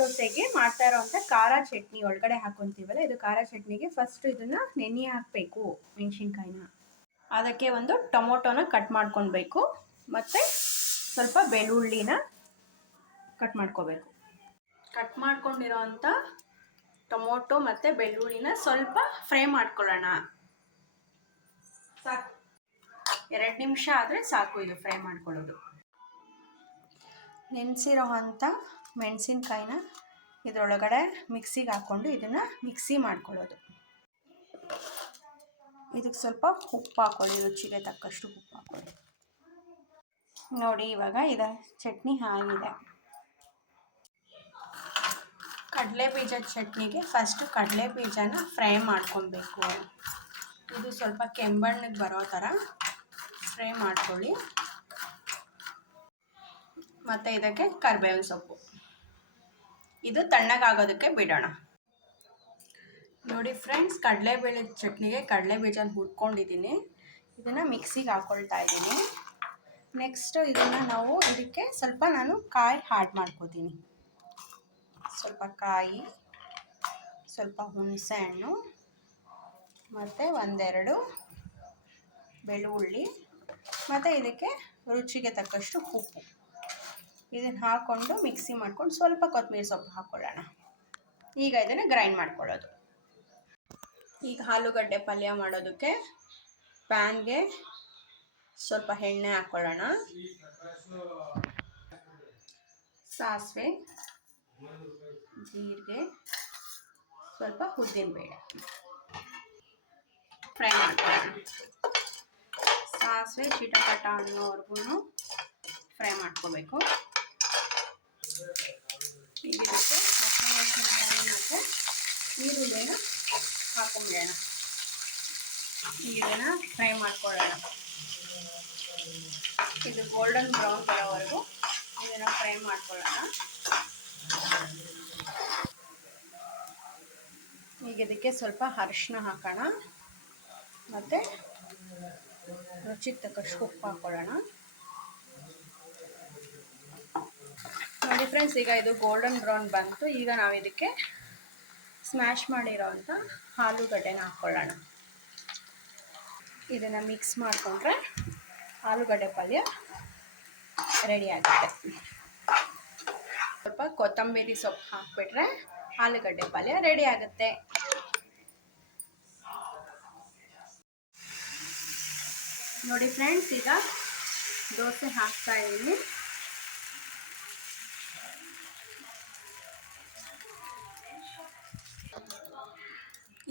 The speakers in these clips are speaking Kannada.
ದೋಸೆಗೆ ಮಾಡ್ತಾ ಇರೋವಂಥ ಖಾರ ಚಟ್ನಿ ಒಳಗಡೆ ಹಾಕೊಂತೀವಲ್ಲ, ಇದು ಖಾರ ಚಟ್ನಿಗೆ ಫಸ್ಟ್ ಇದನ್ನ ನೆನೆ ಹಾಕಬೇಕು ಮೆಣಸಿನ್ಕಾಯಿನ. ಅದಕ್ಕೆ ಒಂದು ಟೊಮೊಟೊನ ಕಟ್ ಮಾಡ್ಕೊಳ್ಬೇಕು, ಮತ್ತು ಸ್ವಲ್ಪ ಬೆಳ್ಳುಳ್ಳಿನ ಕಟ್ ಮಾಡ್ಕೋಬೇಕು ಕಟ್ ಮಾಡ್ಕೊಂಡಿರೋವಂಥ ಟೊಮೊಟೊ ಮತ್ತು ಬೆಳ್ಳುಳ್ಳಿನ ಸ್ವಲ್ಪ ಫ್ರೈ ಮಾಡ್ಕೊಳ್ಳೋಣ. ಸಾಕು. ಎರಡು ನಿಮಿಷ ಆದರೆ ಸಾಕು ಇದು ಫ್ರೈ ಮಾಡ್ಕೊಳ್ಳೋದು. ನೆನೆಸಿರೋ ಅಂಥ ಮೆಣಸಿನ್ಕಾಯಿನ ಇದರೊಳಗಡೆ ಮಿಕ್ಸಿಗೆ ಹಾಕ್ಕೊಂಡು ಇದನ್ನು ಮಿಕ್ಸಿ ಮಾಡ್ಕೊಳ್ಳೋದು. ಇದಕ್ಕೆ ಸ್ವಲ್ಪ ಉಪ್ಪು ಹಾಕ್ಕೊಳ್ಳಿ, ರುಚಿಗೆ ತಕ್ಕಷ್ಟು ಉಪ್ಪು ಹಾಕ್ಕೊಳ್ಳಿ. ನೋಡಿ, ಇವಾಗ ಇದು ಚಟ್ನಿ ಆಗಿದೆ. ಕಡಲೆ ಬೀಜದ ಚಟ್ನಿಗೆ ಫಸ್ಟು ಕಡಲೆ ಬೀಜನ ಫ್ರೈ ಮಾಡ್ಕೊಬೇಕು. ಇದು ಸ್ವಲ್ಪ ಕೆಂಬಣ್ಣಗೆ ಬರೋ ಥರ ಫ್ರೈ ಮಾಡ್ಕೊಳ್ಳಿ. ಮತ್ತು ಇದಕ್ಕೆ ಕರಿಬೇವಿನ ಸೊಪ್ಪು. ಇದು ತಣ್ಣಗಾಗೋದಕ್ಕೆ ಬಿಡೋಣ. ನೋಡಿ ಫ್ರೆಂಡ್ಸ್, ಕಡಲೆಬೇಳೆ ಚಟ್ನಿಗೆ ಕಡಲೆ ಬೀಜನ ಹುಡ್ಕೊಂಡಿದ್ದೀನಿ ಇದನ್ನು ಮಿಕ್ಸಿಗೆ ಹಾಕ್ಕೊಳ್ತಾ ಇದ್ದೀನಿ. ನೆಕ್ಸ್ಟು ಇದನ್ನು ನಾವು ಇದಕ್ಕೆ ಸ್ವಲ್ಪ ನಾನು ಕಾಯಿ ಹಾಡ್ ಮಾಡ್ಕೋತೀನಿ. ಸ್ವಲ್ಪ ಕಾಯಿ, ಸ್ವಲ್ಪ ಹುಣಸೆ ಹಣ್ಣು, ಮತ್ತು ಒಂದೆರಡು ಬೆಳ್ಳುಳ್ಳಿ, ಮತ್ತು ಇದಕ್ಕೆ ರುಚಿಗೆ ತಕ್ಕಷ್ಟು ಉಪ್ಪು. ಇದನ್ನು ಹಾಕ್ಕೊಂಡು ಮಿಕ್ಸಿ ಮಾಡ್ಕೊಂಡು ಸ್ವಲ್ಪ ಕೊತ್ತಂಬರಿ ಸೊಪ್ಪು ಹಾಕ್ಕೊಳ್ಳೋಣ ಈಗ ಇದನ್ನು ಗ್ರೈಂಡ್ ಮಾಡ್ಕೊಳ್ಳೋದು. ಈಗ ಆಲೂಗಡ್ಡೆ ಪಲ್ಯ ಮಾಡೋದಕ್ಕೆ ಪ್ಯಾನ್ಗೆ ಸ್ವಲ್ಪ ಎಣ್ಣೆ ಹಾಕ್ಕೊಳ್ಳೋಣ ಸಾಸಿವೆ, ಜೀರಿಗೆ, ಸ್ವಲ್ಪ ಉದ್ದಿನಬೇಳೆ. ಫ್ರೈ ಮಾಡ್ಕೊಳ್ಳೋಣ. ಸಾಸಿವೆ, ಚಿಟಪಟ ಅನ್ನೋವರೆಗೂ ಫ್ರೈ ಮಾಡ್ಕೋಬೇಕು. ಈಗ ಮತ್ತೆ ಈರುಳ್ಳಿನ ಹಾಕೊಂಬಿಡೋಣ. ಇದನ್ನು ಫ್ರೈ ಮಾಡ್ಕೊಳ್ಳೋಣ. ಇದು ಗೋಲ್ಡನ್ ಬ್ರೌನ್ ಬರೋವರೆಗೂ ಇದನ್ನು ಫ್ರೈ ಮಾಡ್ಕೊಳ್ಳೋಣ. ಈಗ ಇದಕ್ಕೆ ಸ್ವಲ್ಪ ಅರಿಶಿನ ಹಾಕೋಣ. ಮತ್ತು ರುಚಿ ತಕ್ಕಷ್ಟು ಉಪ್ಪು ಹಾಕ್ಕೊಳ್ಳೋಣ ನೋಡಿ ಫ್ರೆಂಡ್ಸ್ ಈಗ ಇದು ಗೋಲ್ಡನ್ ಬ್ರೌನ್ ಬಂತು. ಈಗ ನಾವು ಇದಕ್ಕೆ ಸ್ಮ್ಯಾಶ್ ಮಾಡಿರೋವಂಥ ಆಲೂಗಡ್ಡೆನ ಹಾಕ್ಕೊಳ್ಳೋಣ ಇದನ್ನು ಮಿಕ್ಸ್ ಮಾಡಿಕೊಂಡ್ರೆ ಆಲೂಗಡ್ಡೆ ಪಲ್ಯ ರೆಡಿ ಆಗುತ್ತೆ. ಸ್ವಲ್ಪ ಕೊತ್ತಂಬರಿ ಸೊಪ್ಪು ಹಾಕ್ಬಿಟ್ರೆ ಆಲೂಗಡ್ಡೆ ಪಲ್ಯ ರೆಡಿ ಆಗುತ್ತೆ. ನೋಡಿ ಫ್ರೆಂಡ್ಸ್ ಈಗ ದೋಸೆ ಹಾಕ್ತಾ ಇದ್ದೀನಿ.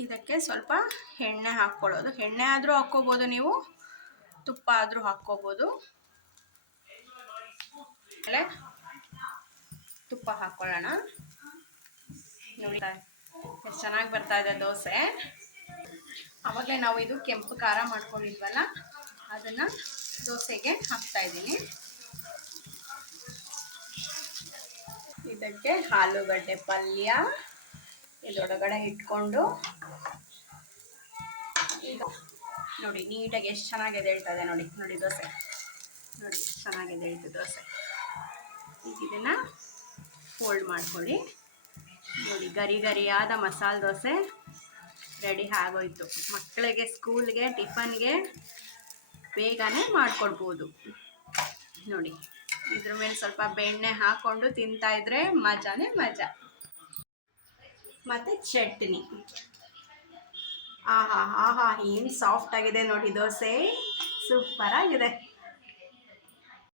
ಇದಕ್ಕೆ ಸ್ವಲ್ಪ ಎಣ್ಣೆ ಹಾಕ್ಕೊಳ್ಳೋದು. ಎಣ್ಣೆ ಆದರೂ ಹಾಕ್ಕೋಬೋದು ನೀವು. ತುಪ್ಪ ಆದರೂ ಹಾಕ್ಕೋಬೋದು. ಅಲ್ಲೇ? ತುಪ್ಪ ಹಾಕ್ಕೊಳ್ಳೋಣ. ನೋಡಿ, ಎಷ್ಟು ಚೆನ್ನಾಗಿ ಬರ್ತಾ ಇದೆ ದೋಸೆ. ಆವಾಗಲೇ ನಾವು ಇದು ಕೆಂಪು ಖಾರ ಮಾಡ್ಕೊಂಡಿದ್ವಲ್ಲ, ಅದನ್ನು ದೋಸೆಗೆ ಹಾಕ್ತಾ ಇದ್ದೀನಿ. ಇದಕ್ಕೆ ಆಲೂಗಡ್ಡೆ ಪಲ್ಯ ಇದೊಳಗಡೆ ಇಟ್ಕೊಂಡು ಈಗ ನೋಡಿ, ನೀಟಾಗಿ ಎಷ್ಟು ಚೆನ್ನಾಗಿದೆ ಇದೆ ನೋಡಿ ನೋಡಿ ದೋಸೆ. ನೋಡಿ ಎಷ್ಟು ಚೆನ್ನಾಗಿದೆ ಹೇಳ್ತು ದೋಸೆ. ಈಗ ಇದನ್ನು ಫೋಲ್ಡ್ ಮಾಡ್ಕೊಳ್ಳಿ. ನೋಡಿ, ಗರಿ ಗರಿಯಾದ ಮಸಾಲೆ ದೋಸೆ ರೆಡಿ ಆಗೋಯ್ತು. ಮಕ್ಕಳಿಗೆ ಸ್ಕೂಲ್ಗೆ ಟಿಫನ್ಗೆ ಬೇಗನೆ ಮಾಡಿಕೊಡ್ಬೋದು. ನೋಡಿ, ಇದ್ರ ಮೇಲೆ ಸ್ವಲ್ಪ ಬೆಣ್ಣೆ ಹಾಕ್ಕೊಂಡು ತಿಂತಾ ಇದ್ರೆ ಮಜಾನೇ ಮಜಾ. ಮತ್ತು ಚಟ್ನಿ. ಆಹಾ ಆಹಾ ಏನು ಸಾಫ್ಟ್ ಆಗಿದೆ ನೋಡಿ ದೋಸೆ. ಸೂಪರ್ ಆಗಿದೆ.